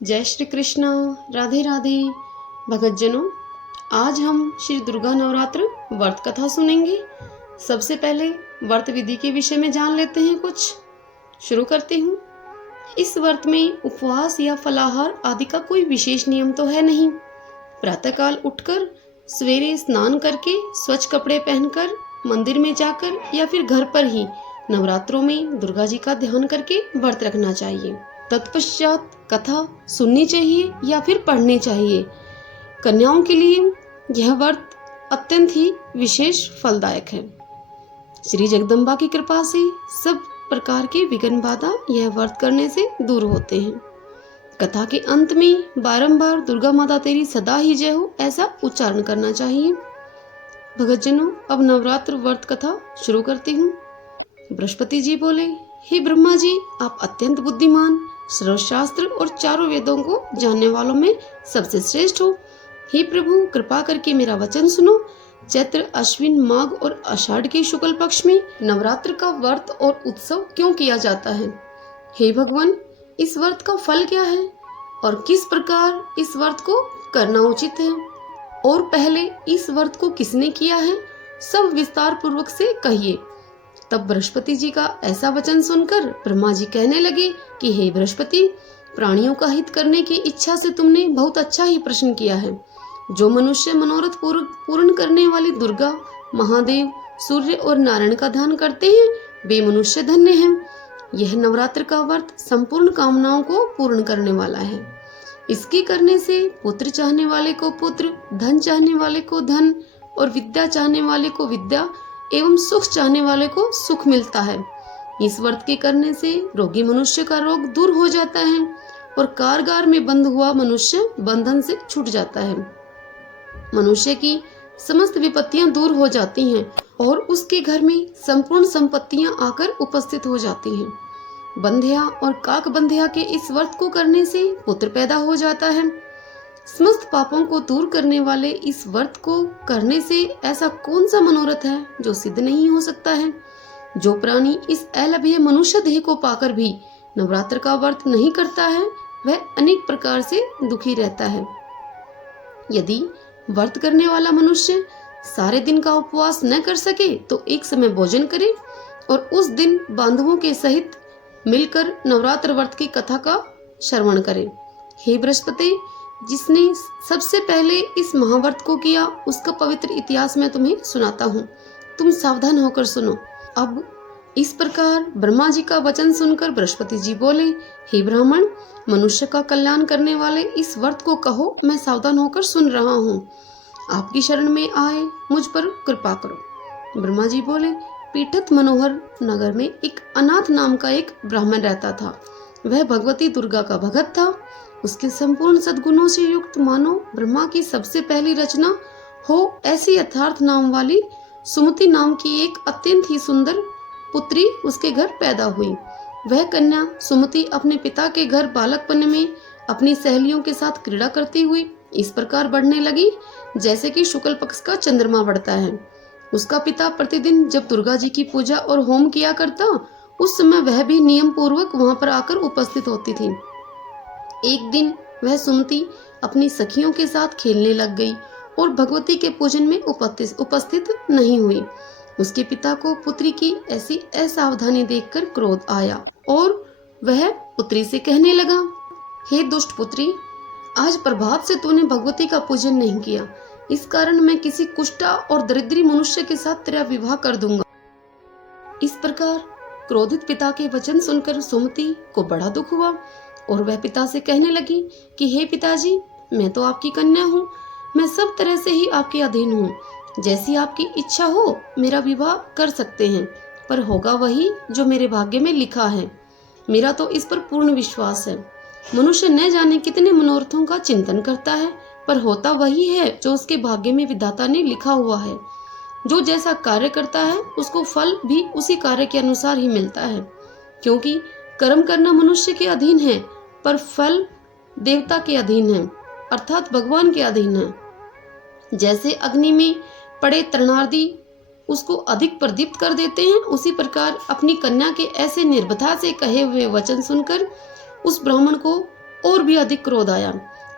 जय श्री कृष्णा। राधे राधे। भगतजनों, आज हम श्री दुर्गा नवरात्र व्रत कथा सुनेंगे। सबसे पहले व्रत विधि के विषय में जान लेते हैं कुछ। शुरू करते हूँ। इस व्रत में उपवास या फलाहार आदि का कोई विशेष नियम तो है नहीं। प्रातःकाल उठकर सवेरे स्नान करके स्वच्छ कपड़े पहनकर मंदिर में जाकर या फिर घर पर ही नवरात्रों में दुर्गा जी का ध्यान करके व्रत रखना चाहिए। तत्पश्चात कथा सुननी चाहिए या फिर पढ़नी चाहिए। कन्याओं के लिए यह व्रत अत्यंत ही विशेष फलदायक है। श्री जगदम्बा की कृपा से सब प्रकार के विघ्न बाधा यह व्रत करने से दूर होते हैं। कथा के अंत में बारंबार दुर्गा माता तेरी सदा ही जय हो ऐसा उच्चारण करना चाहिए। भगतजनों, अब नवरात्र व्रत कथा शुरू करती हूँ। बृहस्पति जी बोले, हे ब्रह्मा जी, आप अत्यंत बुद्धिमान, सर्वशास्त्र और चारों वेदों को जानने वालों में सबसे श्रेष्ठ हो। हे प्रभु, कृपा करके मेरा वचन सुनो। चैत्र, अश्विन, माघ और आषाढ़ के शुक्ल पक्ष में नवरात्र का व्रत और उत्सव क्यों किया जाता है? हे भगवान, इस व्रत का फल क्या है और किस प्रकार इस व्रत को करना उचित है? और पहले इस व्रत को किसने किया है, सब विस्तार पूर्वक से कहिए। तब बृहस्पति जी का ऐसा वचन सुनकर ब्रह्मा जी कहने लगे कि हे बृहस्पति, प्राणियों का हित करने की इच्छा से तुमने बहुत अच्छा ही प्रश्न किया है। जो मनुष्य मनोरथ पूर्ण करने वाली दुर्गा, महादेव, सूर्य और नारायण का ध्यान करते हैं, वे मनुष्य धन्य हैं। यह नवरात्र का व्रत संपूर्ण कामनाओं को पूर्ण करने वाला है। इसके करने से पुत्र चाहने वाले को पुत्र, धन चाहने वाले को धन और विद्या चाहने वाले को विद्या एवं सुख चाहने वाले को सुख मिलता है। इस व्रत के करने से रोगी मनुष्य का रोग दूर हो जाता है और कारागार में बंद हुआ मनुष्य बंधन से छूट जाता है। मनुष्य की समस्त विपत्तियां दूर हो जाती हैं और उसके घर में संपूर्ण संपत्तियां आकर उपस्थित हो जाती हैं। बंध्या और काक बंध्या के इस व्रत को करने से पुत्र पैदा हो जाता है। समस्त पापों को दूर करने वाले इस व्रत को करने से ऐसा कौन सा मनोरथ है जो सिद्ध नहीं हो सकता है? जो प्राणी इस अलभ्य मनुष्य देह को पाकर भी नवरात्र का व्रत नहीं करता है, वह अनेक प्रकार से दुखी रहता है। यदि व्रत करने वाला मनुष्य सारे दिन का उपवास न कर सके तो एक समय भोजन करे और उस दिन बांधवों के सहित मिलकर नवरात्र व्रत की कथा का श्रवण करे। हे बृहस्पति, जिसने सबसे पहले इस महाव्रत को किया, उसका पवित्र इतिहास मैं तुम्हें सुनाता हूँ। तुम सावधान होकर सुनो। अब इस प्रकार ब्रह्मा जी का वचन सुनकर बृहस्पति जी बोले, हे ब्राह्मण, मनुष्य का कल्याण करने वाले इस व्रत को कहो, मैं सावधान होकर सुन रहा हूँ। आपकी शरण में आए मुझ पर कृपा करो। ब्रह्मा जी बोले, पीठत मनोहर नगर में एक अनाथ नाम का एक ब्राह्मण रहता था। वह भगवती दुर्गा का भगत था। उसके संपूर्ण सद्गुणों से युक्त मानो ब्रह्मा की सबसे पहली रचना हो ऐसी यथार्थ नाम वाली सुमति नाम की एक अत्यंत ही सुंदर पुत्री उसके घर पैदा हुई। वह कन्या सुमति अपने पिता के घर बालकपन में अपनी सहेलियों के साथ क्रीड़ा करती हुई इस प्रकार बढ़ने लगी जैसे कि शुक्ल पक्ष का चंद्रमा बढ़ता है। उसका पिता प्रतिदिन जब दुर्गा जी की पूजा और होम किया करता, उस समय वह भी नियम पूर्वक वहां पर आकर उपस्थित होती थी। एक दिन वह सुमति अपनी सखियों के साथ खेलने लग गई और भगवती के पूजन में उपस्थित नहीं हुई। उसके पिता को पुत्री की ऐसी असावधानी देखकर क्रोध आया और वह पुत्री से कहने लगा, हे दुष्ट पुत्री, आज प्रभात से तूने भगवती का पूजन नहीं किया। इस कारण मैं किसी कुष्ठा और दरिद्री मनुष्य के साथ तेरा विवाह कर दूंगा। इस प्रकार क्रोधित पिता के वचन सुनकर सुमति को बड़ा दुख हुआ और वह पिता से कहने लगी कि हे पिताजी, मैं तो आपकी कन्या हूँ, मैं सब तरह से ही आपके अधीन हूँ। जैसी आपकी इच्छा हो मेरा विवाह कर सकते हैं, पर होगा वही जो मेरे भाग्य में लिखा है। मेरा तो इस पर पूर्ण विश्वास है। मनुष्य न जाने कितने मनोरथों का चिंतन करता है, पर होता वही है जो उसके भाग्य में विधाता ने लिखा हुआ है। जो जैसा कार्य करता है उसको फल भी उसी कार्य के अनुसार ही मिलता है, क्योंकि कर्म करना मनुष्य के अधीन है पर फल देवता के अधीन है, अर्थात भगवान के अधीन है। जैसे अग्नि में पड़े तृणार्दी उसको अधिक प्रदीप्त कर देते हैं, उसी प्रकार अपनी कन्या के ऐसे निर्भयता से कहे हुए वचन सुनकर उस ब्राह्मण को और भी अधिक क्रोध आया।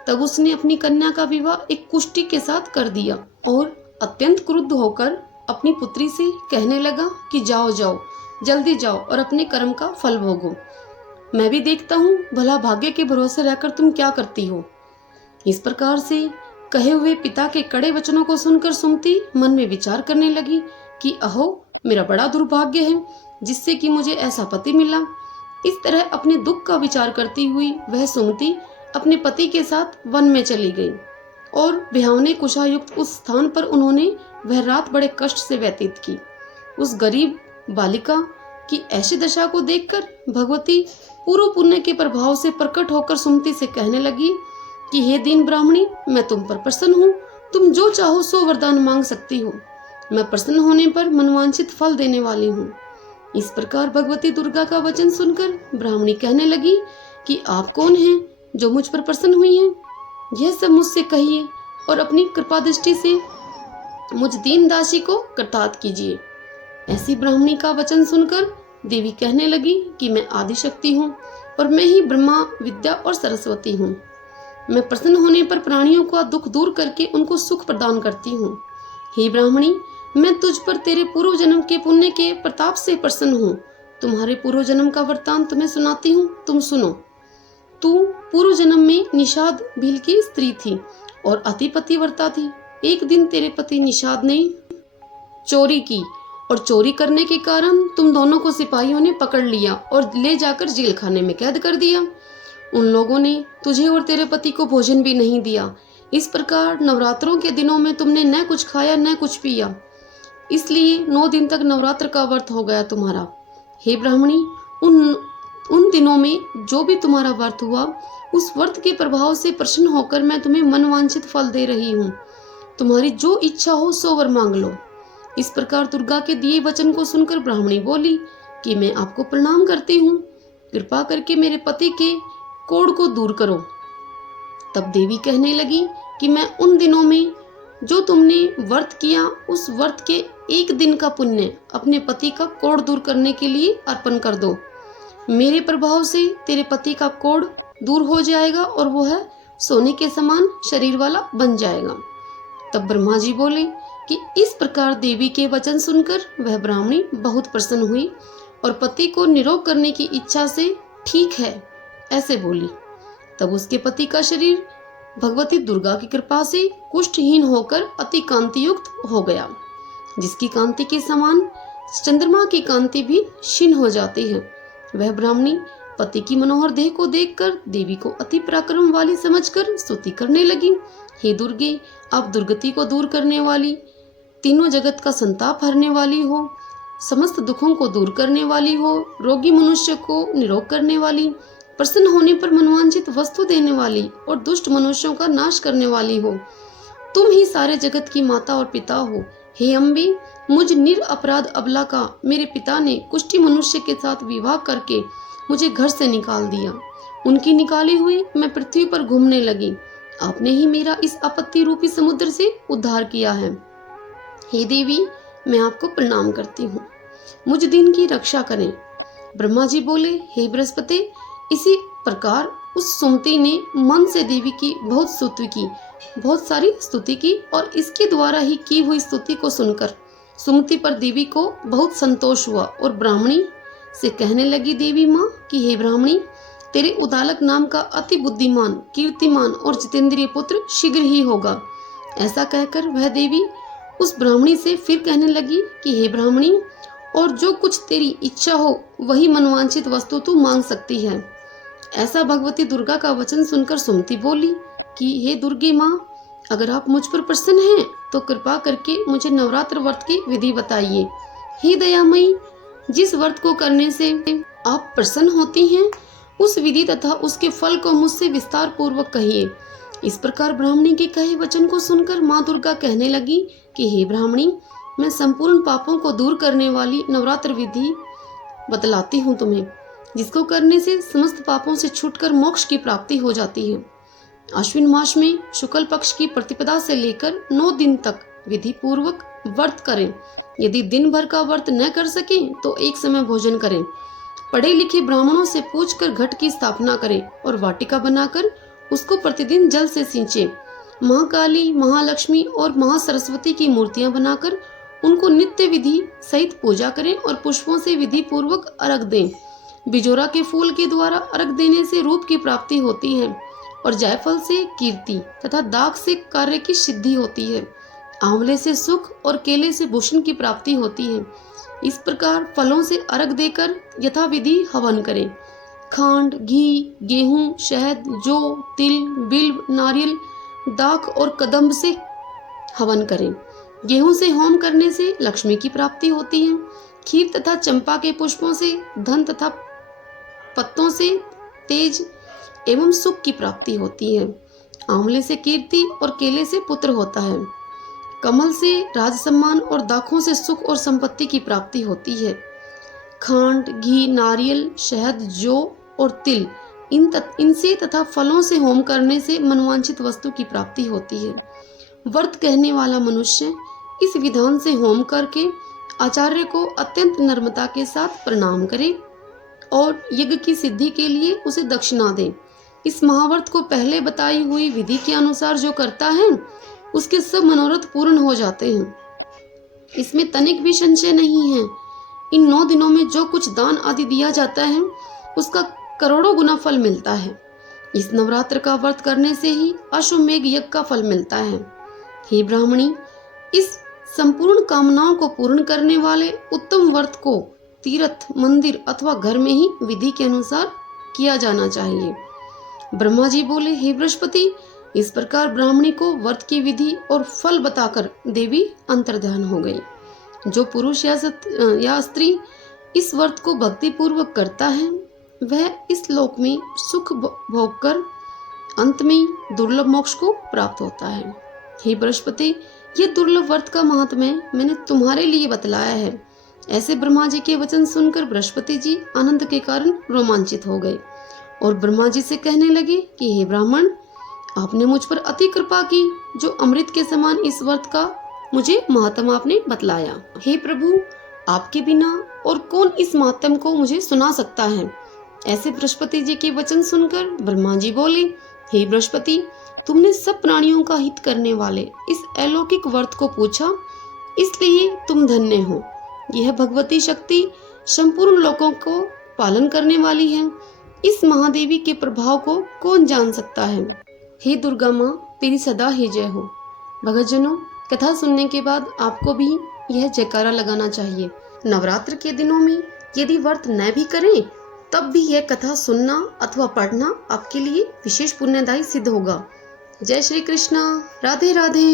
तब उसने अपनी कन्या का विवाह एक कुष्टी के साथ कर दिया और अत्यंत क्रुद्ध होकर अपनी पुत्री से कहने लगा कि जाओ जाओ, जल्दी जाओ और अपने कर्म का फल भोगो। मैं भी देखता हूँ भला भाग्य के भरोसे रहकर तुम क्या करती हो। इस प्रकार से कहे हुए पिता के कड़े वचनों को सुनकर सुमति मन में विचार करने लगी कि अहो, मेरा बड़ा दुर्भाग्य है जिससे कि मुझे ऐसा पति मिला। इस तरह अपने दुख का विचार करती हुई वह सुमति अपने पति के साथ वन में चली गई और बिहावने कुशायुक्त उस स्थान पर उन्होंने वह रात बड़े कष्ट से व्यतीत की। उस गरीब बालिका की ऐसी दशा को देखकर भगवती पूर्व पुण्य के प्रभाव से प्रकट होकर सुमति से कहने लगी कि हे दीन ब्राह्मणी, मैं तुम पर प्रसन्न हूँ, तुम जो चाहो सो वरदान मांग सकती हो, मैं प्रसन्न होने पर मनवांछित फल देने वाली हूँ। इस प्रकार भगवती दुर्गा का वचन सुनकर ब्राह्मणी कहने लगी कि आप कौन हैं जो मुझ पर प्रसन्न हुई हैं? यह सब मुझसे कहिए और अपनी कृपा दृष्टि से मुझ दीन दासी को कृतार्थ कीजिए। ऐसी ब्राह्मणी का वचन सुनकर देवी कहने लगी कि मैं आदिशक्ति हूँ और मैं ही ब्रह्मा, विद्या और सरस्वती हूँ। मैं प्रसन्न होने पर प्राणियों का दुख दूर करके उनको सुख प्रदान करती हूँ। हे ब्राह्मणी, मैं तुझ पर तेरे पूर्व जन्म के पुण्य के प्रताप से प्रसन्न हूँ। तुम्हारे पूर्व जन्म का वृत्तांत तुम्हें सुनाती हूँ, तुम सुनो। तू पूर्व जन्म में निषाद भील की स्त्री थी और अति पतिव्रता थी। एक दिन तेरे पति निषाद ने चोरी की और चोरी करने के कारण तुम दोनों को सिपाहियों ने पकड़ लिया और ले जाकर जेल खाने में कैद कर दिया। उन लोगों ने तुझे और तेरे पति को भोजन भी नहीं दिया। इस प्रकार नवरात्रों के दिनों में तुमने न कुछ खाया न कुछ पिया, इसलिए 9 दिन तक नवरात्र का व्रत हो गया तुम्हारा। हे ब्राह्मणी, उन दिनों में जो भी तुम्हारा व्रत हुआ, उस व्रत के प्रभाव से प्रसन्न होकर मैं तुम्हें मनवांछित फल दे रही हूँ। तुम्हारी जो इच्छा हो सो वर मांग लो। इस प्रकार दुर्गा के दिए वचन को सुनकर ब्राह्मणी बोली कि मैं आपको प्रणाम करती हूँ, कृपा करके मेरे पति के कोढ़ को दूर करो। तब देवी कहने लगी कि मैं उन दिनों में जो तुमने व्रत किया, उस व्रत के एक दिन का पुण्य अपने पति का कोढ़ दूर करने के लिए अर्पण कर दो। मेरे प्रभाव से तेरे पति का कोढ़ दूर हो जाएगा और वह सोने के समान शरीर वाला बन जाएगा। तब ब्रह्मा जी बोले कि इस प्रकार देवी के वचन सुनकर वह ब्राह्मणी बहुत प्रसन्न हुई और पति को निरोग करने की इच्छा से ठीक है ऐसे बोली। तब उसके पति का शरीर भगवती दुर्गा की कृपा से कुष्ठहीन होकर अति कांति युक्त हो गया, जिसकी कांति के समान चंद्रमा की कांति भी क्षीण हो जाती है। वह ब्राह्मणी पति की मनोहर देह को देखकर देवी को अति पराक्रम वाली समझकर स्तुति करने लगी। हे दुर्गे, आप दुर्गति को दूर करने वाली, तीनों जगत का संताप हरने वाली हो, समस्त दुखों को दूर करने वाली हो, रोगी मनुष्य को निरोग करने वाली, प्रसन्न होने पर मनवांछित वस्तु देने वाली और दुष्ट मनुष्यों का नाश करने वाली हो। तुम ही सारे जगत की माता और पिता हो। हे अम्बे, मुझ निरअपराध अबला का मेरे पिता ने कुष्ठी मनुष्य के साथ विवाह करके मुझे घर से निकाल दिया। उनकी निकाली हुई मैं पृथ्वी पर घूमने लगी। आपने ही मेरा इस आपत्ति रूपी समुद्र से उद्धार किया है। हे देवी, मैं आपको प्रणाम करती हूँ, मुझ दिन की रक्षा करें। ब्रह्मा जी बोले, हे बृहस्पति, इसी प्रकार उस सुमति ने मन से देवी की बहुत स्तुति की, बहुत सारी स्तुति की और इसके द्वारा ही की हुई स्तुति को सुनकर सुमति पर देवी को बहुत संतोष हुआ और ब्राह्मणी से कहने लगी देवी माँ कि हे ब्राह्मणी, तेरे उदालक नाम का अति बुद्धिमान, कीर्तिमान और जितेंद्रिय पुत्र शीघ्र ही होगा। ऐसा कहकर वह देवी उस ब्राह्मणी से फिर कहने लगी कि हे ब्राह्मणी, और जो कुछ तेरी इच्छा हो वही मनवांछित वस्तु तू मांग सकती है। ऐसा भगवती दुर्गा का वचन सुनकर सुमति बोली कि हे दुर्गे माँ, अगर आप मुझ पर प्रसन्न हैं तो कृपा करके मुझे नवरात्र व्रत की विधि बताइए। हे दयामयी, जिस व्रत को करने से आप प्रसन्न होती हैं, उस विधि तथा उसके फल को मुझसे विस्तार पूर्वक कहिए। इस प्रकार ब्राह्मणी के कहे वचन को सुनकर माँ दुर्गा कहने लगी कि हे ब्राह्मणी, मैं संपूर्ण पापों को दूर करने वाली नवरात्र विधि बतलाती हूँ तुम्हें, जिसको करने से समस्त पापों से छूटकर मोक्ष की प्राप्ति हो जाती है। आश्विन मास में शुक्ल पक्ष की प्रतिपदा से लेकर 9 दिन तक विधि पूर्वक व्रत करें। यदि दिन भर का व्रत न कर सके तो एक समय भोजन करें। पढ़े लिखे ब्राह्मणों से पूछकर घट की स्थापना करें और वाटिका बनाकर उसको प्रतिदिन जल से सींचे। महाकाली, महालक्ष्मी और महासरस्वती की मूर्तियां बनाकर उनको नित्य विधि सहित पूजा करें और पुष्पों से विधि पूर्वक अर्घ दें। बिजोरा के फूल के द्वारा अर्घ देने से रूप की प्राप्ति होती है और जायफल से कीर्ति तथा दाख से कार्य की सिद्धि होती है। आंवले से सुख और केले से भूषण की प्राप्ति होती है। इस प्रकार फलों से अर्घ देकर यथाविधि हवन करें। खांड, घी, गेहूं, शहद, जौ, तिल, बिल्व, नारियल, दाख और कदम्ब से हवन करें। गेहूं से होम करने से लक्ष्मी की प्राप्ति होती है। खीर तथा चंपा के पुष्पों से धन तथा पत्तों से तेज एवं सुख की प्राप्ति होती है। आंवले से कीर्ति और केले से पुत्र होता है। कमल से राज सम्मान और दाखों से सुख और संपत्ति की प्राप्ति होती है। खांड, घी, नारियल, शहद, जौ और तिल इनसे तथा फलों से होम करने से मनवांछित वस्तु की प्राप्ति होती है। व्रत कहने वाला मनुष्य इस विधान से होम करके आचार्य को अत्यंत नम्रता के साथ प्रणाम करे और यज्ञ की सिद्धि के लिए उसे दक्षिणा दे। इस महाव्रत को पहले बताई हुई विधि के अनुसार जो करता है उसके सब मनोरथ पूर्ण हो जाते हैं। इसमें तनिक भी संशय नहीं है। इन 9 दिनों में जो कुछ दान आदि दिया जाता है उसका करोड़ों गुना फल मिलता है। इस नवरात्र का व्रत करने से ही अश्वमेघ यज्ञ का फल मिलता है। हे ब्राह्मणी, इस संपूर्ण कामनाओं को पूर्ण करने वाले उत्तम व्रत को तीर्थ, मंदिर अथवा घर में ही विधि के अनुसार किया जाना चाहिए। ब्रह्मा जी बोले, हे बृहस्पति, इस प्रकार ब्राह्मणी को व्रत की विधि और फल बताकर देवी अंतर्ध्यान हो गई। जो पुरुष या स्त्री इस व्रत को भक्ति पूर्वक करता है वह इस लोक में सुख भोग कर अंत में दुर्लभ मोक्ष को प्राप्त होता है। हे बृहस्पति, ये दुर्लभ व्रत का महात्म्य मैंने तुम्हारे लिए बतलाया है। ऐसे ब्रह्मा जी के वचन सुनकर बृहस्पति जी आनंद के कारण रोमांचित हो गए और ब्रह्मा जी से कहने लगे कि हे ब्राह्मण, आपने मुझ पर अति कृपा की। जो अमृत के समान इस व्रत का मुझे महात्म आपने बतलाया। हे प्रभु, आपके बिना और कौन इस महात्म को मुझे सुना सकता है। ऐसे बृहस्पति जी के वचन सुनकर ब्रह्मा जी बोले, हे बृहस्पति, तुमने सब प्राणियों का हित करने वाले इस अलौकिक व्रत को पूछा, इसलिए तुम धन्य हो। यह भगवती शक्ति संपूर्ण लोकों को पालन करने वाली है। इस महादेवी के प्रभाव को कौन जान सकता है। हे दुर्गा माँ, तेरी सदा ही जय हो। भक्तजनों, कथा सुनने के बाद आपको भी यह जयकारा लगाना चाहिए। नवरात्र के दिनों में यदि व्रत न भी करें तब भी यह कथा सुनना अथवा पढ़ना आपके लिए विशेष पुण्यदायी सिद्ध होगा। जय श्री कृष्णा। राधे राधे।